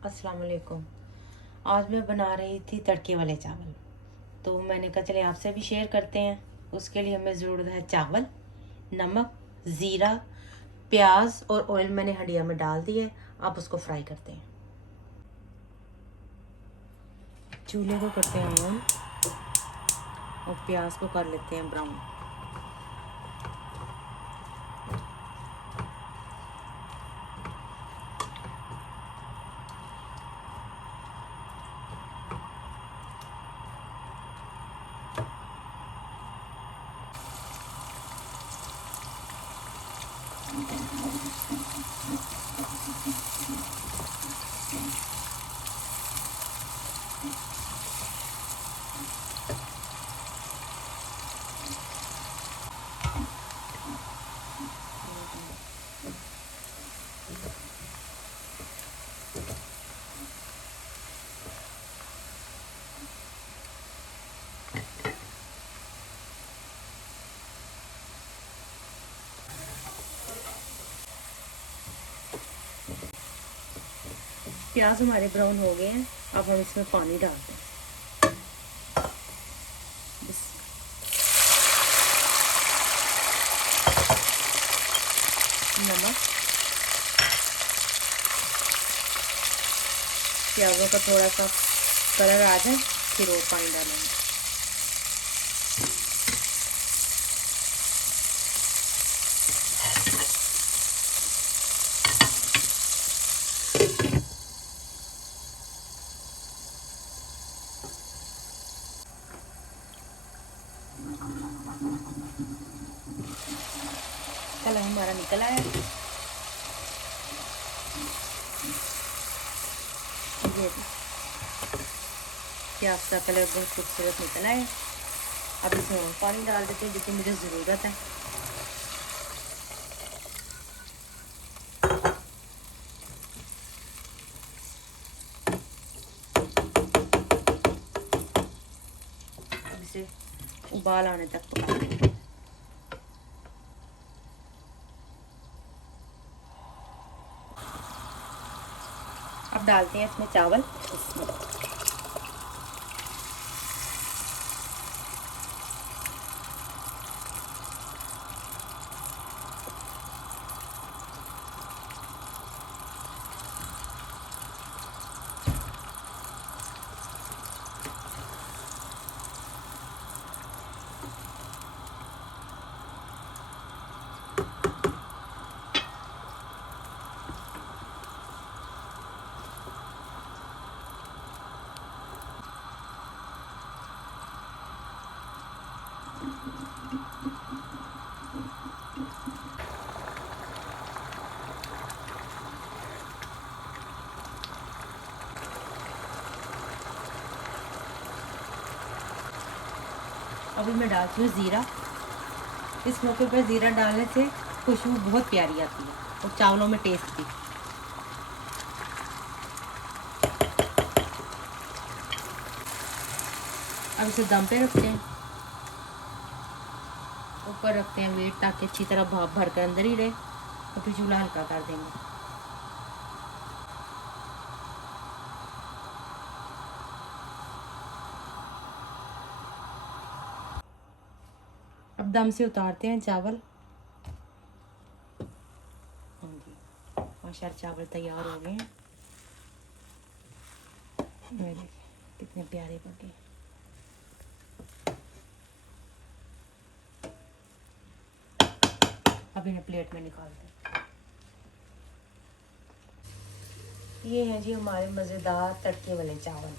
अस्सलाम वालेकुम। आज मैं बना रही थी तड़के वाले चावल, तो मैंने कहा चले आपसे भी शेयर करते हैं। उसके लिए हमें ज़रूरत है चावल, नमक, ज़ीरा, प्याज और ऑयल मैंने हंडिया में डाल दिया है। आप उसको फ्राई करते हैं। चूल्हे को करते हैं ऑन और प्याज को कर लेते हैं ब्राउन। प्याज हमारे ब्राउन हो गए हैं। अब हम इसमें पानी डालते हैं। नमक, प्याज़ों का थोड़ा सा कलर आ जाए फिर और पानी डालेंगे। कलर हमारा निकल आया। ये प्याज का कलर बहुत खूबसूरत निकला है। अब इसमें और पानी डाल देते हैं जितनी मुझे ज़रूरत है। अब इसे उबाल आने तक पकाएंगे। अब डालते हैं इसमें चावल। अभी मैं डालती हूँ ज़ीरा। इस मौके पर ज़ीरा डालने से खुशबू बहुत प्यारी आती है और चावलों में टेस्ट भी। अब इसे दम पे रखते हैं। ऊपर रखते हैं वेट ताकि अच्छी तरह भाप भर कर अंदर ही रहे और फिर चूल्हा हल्का कर देंगे। अब दम से उतारते हैं चावल। हाँ जी, माशाल्लाह चावल तैयार हो गए हैं। देखिए कितने प्यारे पके। अब इन्हें प्लेट में निकालते हैं। ये हैं जी हमारे मज़ेदार तड़के वाले चावल।